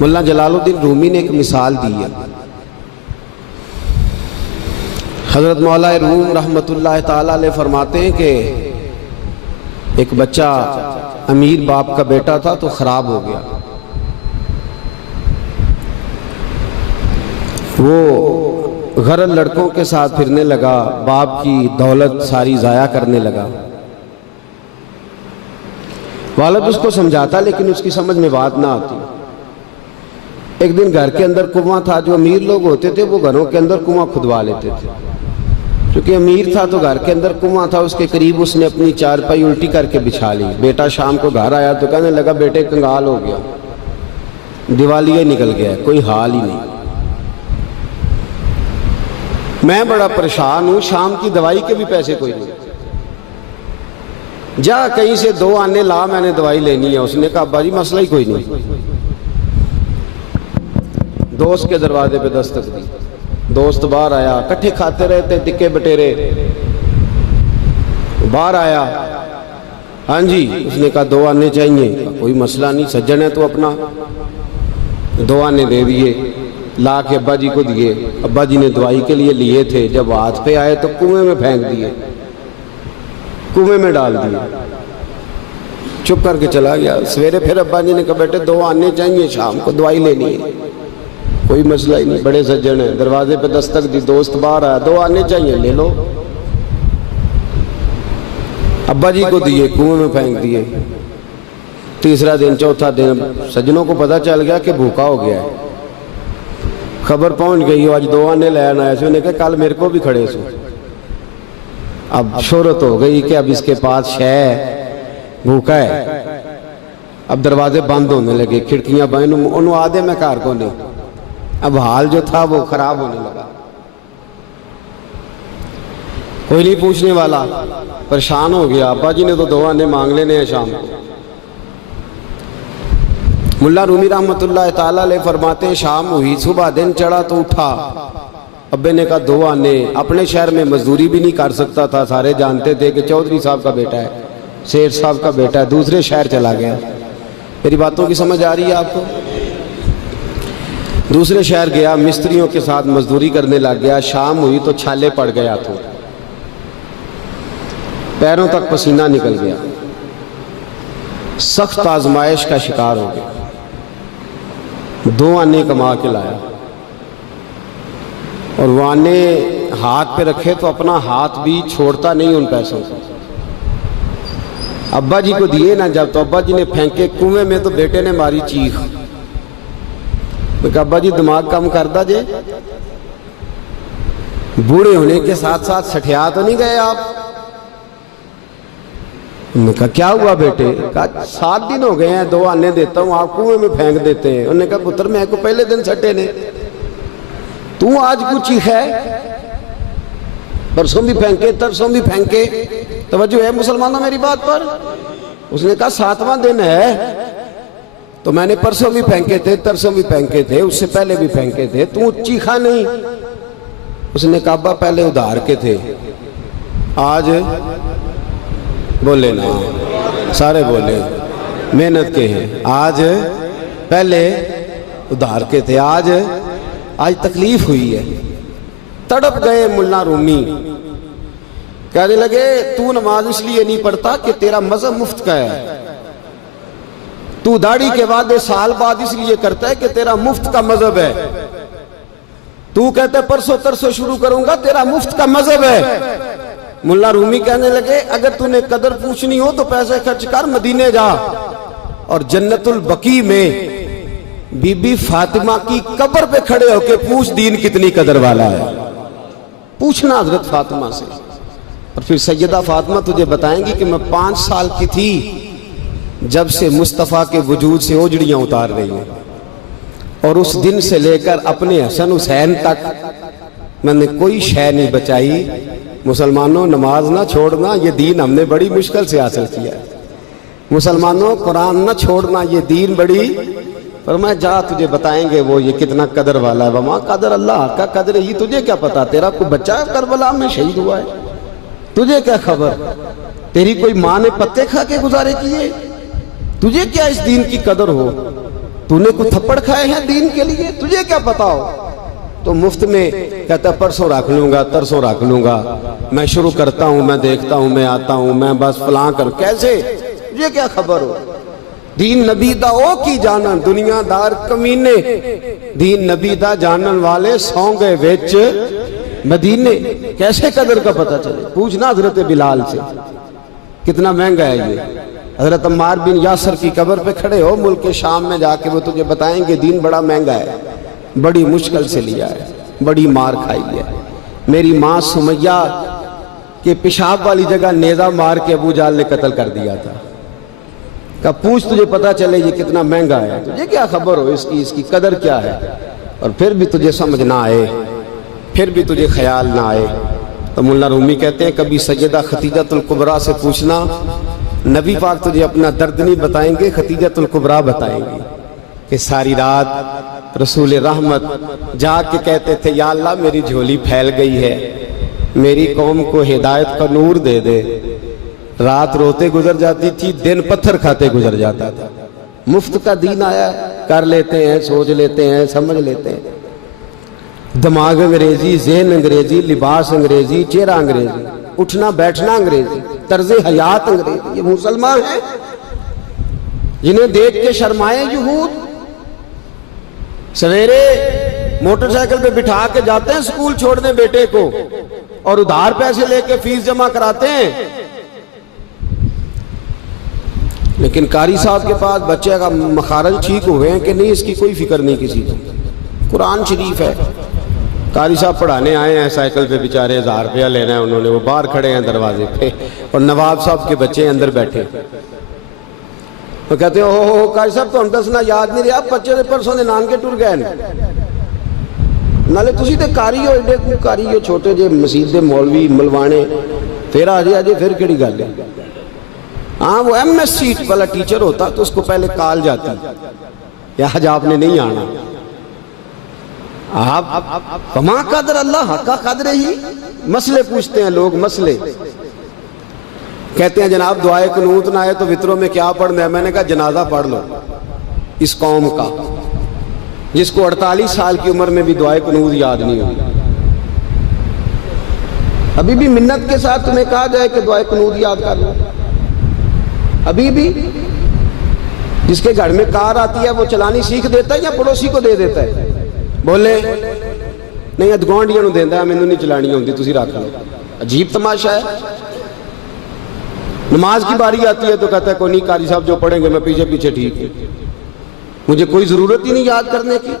مولانا جلال الدین رومی نے ایک مثال دی ہے. حضرت مولا روم رحمۃ اللہ تعالیٰ علیہ فرماتے ہیں کہ ایک بچہ امیر باپ کا بیٹا تھا تو خراب ہو گیا. وہ غرض لڑکوں کے ساتھ پھرنے لگا، باپ کی دولت ساری ضائع کرنے لگا. والد اس کو سمجھاتا لیکن اس کی سمجھ میں بات نہ آتی. ایک دن گھر کے اندر کنواں تھا. جو امیر لوگ ہوتے تھے وہ گھروں کے اندر کنواں کھدوا لیتے تھے. چونکہ امیر تھا تو گھر کے اندر کنواں تھا، اس کے قریب اس نے اپنی چارپائی الٹی کر کے بچھا لی. بیٹا شام کو گھر آیا تو کہنے لگا بیٹے کنگال ہو گیا، دیوالیہ نکل گیا، کوئی حال ہی نہیں. میں بڑا پریشان ہوں، شام کی دوائی کے بھی پیسے کوئی نہیں. جا کہیں سے 2 آنے لا، میں نے دوائی لینی ہے. اس نے کہا ابا جی مسئلہ ہی کوئی نہیں. دوست کے دروازے پہ دستک دی. دوست باہر آیا، کٹھے کھاتے رہتے ٹکے بٹیرے. باہر آیا، ہاں جی. اس نے کہا 2 آنے چاہیے. کوئی مسئلہ نہیں، سجن ہے تو اپنا. 2 آنے دے دیے، لا کے ابا جی کو دیے. ابا جی نے دوائی کے لیے لیے تھے، جب ہاتھ پہ آئے تو کنویں میں پھینک دیے، کنویں میں ڈال دیے. چپ کر کے چلا گیا. سویرے پھر ابا جی نے کہا بیٹے 2 آنے چاہیے، شام کو دوائی لینی ہے. کوئی مسئلہ ہی نہیں، بڑے سجن ہیں. دروازے پہ دستک دی، دوست باہر آیا، 2 آنے چاہیے، لے لو. ابا جی کو دیے، کنویں میں پھینک دیے. تیسرا دن، چوتھا دن، سجنوں کو پتہ چل گیا کہ بھوکا ہو گیا ہے. خبر پہنچ گئی آج 2 آنے لین آئے. انہوں نے کہا کل میرے کو بھی کھڑے سو. اب شہرت ہو گئی کہ اب اس کے پاس شے بھوکا ہے. اب دروازے بند ہونے لگے، کھڑکیاں بند. انہوں آدھے میں کار کو نہیں. اب حال جو تھا وہ خراب ہونے لگا. کوئی نہیں پوچھنے والا، پریشان ہو گیا. ابا جی نے تو 2 آنے مانگ لینے ہیں شام کو. ملا رومی رحمۃ اللہ تعالیٰ علیہ فرماتے ہیں شام ہوئی، صبح دن چڑھا تو اٹھا. ابے نے کہا 2 آنے. اپنے شہر میں مزدوری بھی نہیں کر سکتا تھا، سارے جانتے تھے کہ چودھری صاحب کا بیٹا ہے، سیٹھ صاحب کا بیٹا ہے. دوسرے شہر چلا گیا. میری باتوں کی سمجھ آ رہی ہے آپ کو؟ دوسرے شہر گیا، مستریوں کے ساتھ مزدوری کرنے لگ گیا. شام ہوئی تو چھالے پڑ گیا، تو پیروں تک پسینہ نکل گیا. سخت آزمائش کا شکار ہو گیا. 2 آنے کما کے لایا اور وہ آنے ہاتھ پہ رکھے تو اپنا ہاتھ بھی چھوڑتا نہیں ان پیسوں کو. ابا جی کو دیے نا جب، تو ابا جی نے پھینکے کنویں میں. تو بیٹے نے ماری چیخ. میں کہا ابا جی دماغ کم کر دا جے، بوڑھے ہونے کے ساتھ ساتھ سٹھیا تو نہیں گئے آپ؟ انہوں نے کہا کیا ہوا بیٹے؟ کہا 7 دن ہو گئے ہیں 2 آنے دیتا ہوں، آپ کنویں میں پھینک دیتے ہیں. انہوں نے کہا پتر میں کو پہلے دن سٹے نے، تو آج کچھ چیخ ہے؟ پرسوں بھی پھینکے، ترسوں بھی پھینکے. توجہ ہے مسلمانوں میری بات پر؟ اس نے کہا 7واں دن ہے تو میں نے پرسوں بھی پھینکے تھے، ترسوں بھی پھینکے تھے، اس سے پہلے بھی پھینکے تھے، تو چیخا نہیں. اس نے کہا ابا پہلے ادھار کے تھے، آج بولے نا، سارے بولے محنت کے ہیں. آج پہلے ادھار کے تھے، آج تکلیف ہوئی ہے. تڑپ گئے ملا رومی. کہنے لگے تو نماز اس لیے نہیں پڑھتا کہ تیرا مذہب مفت کا ہے. تو داڑھی کے وعدے سال بعد اس لیے کرتا ہے کہ تیرا مفت کا مذہب ہے. تو کہتا ہے پرسوں ترسوں شروع کروں گا، تیرا مفت کا مذہب ہے. ملا رومی کہنے لگے اگر تو نے قدر پوچھنی ہو تو پیسے خرچ کر مدینے جا اور جنت البقیع میں بی بی فاطمہ کی قبر پہ کھڑے ہو کے پوچھ دین کتنی قدر والا ہے. پوچھنا حضرت فاطمہ سے. اور پھر سیدہ فاطمہ تجھے بتائیں گی کہ میں 5 سال کی تھی جب سے مصطفیٰ کے وجود سے اوجڑیاں اتار رہی ہیں، اور اس دن سے لے کر اپنے حسن حسین تک میں نے کوئی شے نہیں بچائی. مسلمانوں نماز نہ چھوڑنا، یہ دین ہم نے بڑی مشکل سے حاصل کیا ہے. مسلمانوں قرآن نہ چھوڑنا، یہ دین بڑی. فرمایا جا تجھے بتائیں گے وہ یہ کتنا قدر والا ہے. وما قدر اللہ کا قدر ہی، تجھے کیا پتا؟ تیرا کوئی بچہ کربلا میں شہید ہوا ہے، تجھے کیا خبر؟ تیری کوئی ماں نے پتے کھا کے گزارے کیے؟ تجھے کیا اس دین کی قدر ہو؟ تو نے کوئی تھپڑ کھائے ہیں دین کے لیے؟ تجھے کیا پتا ہو؟ تو مفت میں کہتا پرسوں رکھ لوں گا، ترسوں رکھ لوں گا، میں شروع کرتا ہوں، میں دیکھتا ہوں، میں آتا ہوں، میں بس فلاں کر، کیسے؟ تجھے کیا خبر ہو؟ دین نبی دا او کی جانن، دنیا دار کمینے دین نبی دا جانن والے سوں گئے وچ مدینے، کیسے قدر کا پتہ چلے؟ پوچھنا حضرت بلال سے، کتنا مہنگا ہے یہ۔ حضرت عمار بن یاسر کی قبر پہ کھڑے ہو ملک شام میں جا کے، وہ تجھے بتائیں گے دین بڑا مہنگا ہے، بڑی مشکل سے لیا ہے، بڑی مار کھائی ہے۔ میری ماں سمیہ کے پیشاب والی جگہ نیزہ مار کے ابو جہل نے قتل کر دیا تھا۔ کہ پوچھ تجھے پتا چلے یہ کتنا مہنگا ہے، تجھے کیا خبر ہو اس کی قدر کیا ہے؟ اور پھر بھی تجھے سمجھ نہ آئے، پھر بھی تجھے خیال نہ آئے۔ تو مولانا رومی کہتے ہیں کبھی سیدہ ختیجۃ الکبریٰ سے پوچھنا، نبی پاک تجھے اپنا درد نہیں بتائیں گے، ختیجۃ الکبریٰ بتائیں گے کہ ساری رات رسول رحمت جا کے کہتے تھے یا اللہ میری جھولی پھیل گئی ہے، میری قوم کو ہدایت کا نور دے دے۔ رات روتے گزر جاتی تھی، دن پتھر کھاتے گزر جاتا تھا۔ مفت کا دین آیا، کر لیتے ہیں، سوچ لیتے ہیں، سمجھ لیتے ہیں، دماغ انگریزی، ذہن انگریزی، لباس انگریزی، چہرہ انگریزی، اٹھنا بیٹھنا انگریزی، طرز حیات انگریزی۔ یہ مسلمان ہیں جنہیں دیکھ کے شرمائے یہود، سویرے موٹر سائیکل پہ بٹھا کے جاتے ہیں سکول چھوڑنے بیٹے کو، اور ادھار پیسے لے کے فیس جمع کراتے ہیں۔ لیکن قاری صاحب کے پاس بچے کا مخارج ٹھیک ہوئے ہیں کہ نہیں، اس کی کوئی فکر نہیں کسی کو۔ قرآن شریف ہے، قاری صاحب پڑھانے آئے ہیں سائیکل پہ، بیچارے 1000 روپیہ لینا ہے انہوں نے، وہ باہر کھڑے ہیں دروازے پہ، اور نواب صاحب کے بچے اندر بیٹھے۔ وہ کہتے ہیں اوہ قاری صاحب تو دسنا یاد نہیں رہا، بچے دے پرسوں دے نان کے ٹر گئے نالے تسی تے قاری ہو، ایڈے کو قاری ہو، چھوٹے جے مسجد دے مولوی ملوانے، پھر آ جائے پھر کیڑی گل ہے؟ ہاں وہ ایم ایس سیٹ والا ٹیچر ہوتا تو اس کو پہلے کال جاتی یا آج آپ نے نہیں آنا۔ آپ کما قدر اللہ حق کا قدر ہی، مسئلے پوچھتے ہیں لوگ، مسئلے کہتے ہیں جناب دعائے قنوت نہ آئے تو وطروں میں کیا پڑھنا ہے؟ میں نے کہا جنازہ پڑھ لو اس قوم کا جس کو 48 سال کی عمر میں بھی دعائے قنوت یاد نہیں ہوئی۔ ابھی بھی منت کے ساتھ تمہیں کہا جائے کہ دعائے قنوت یاد کر لو، ابھی بھی جس کے گھر میں کار آتی ہے وہ چلانی سیکھ دیتا ہے یا پڑوسی کو دے دیتا ہے؟ بولے نہیں ادگوانڈیاں نو دیندا ہے، مینوں نہیں چلانی ہوندی، تسی رکھ لو۔ عجیب تماشا ہے۔ نماز کی باری آتی ہے تو کہتا ہے کوئی نہیں قاری صاحب جو پڑھیں گے میں پیچھے پیچھے ٹھیک ہے، مجھے کوئی ضرورت ہی نہیں یاد کرنے کی۔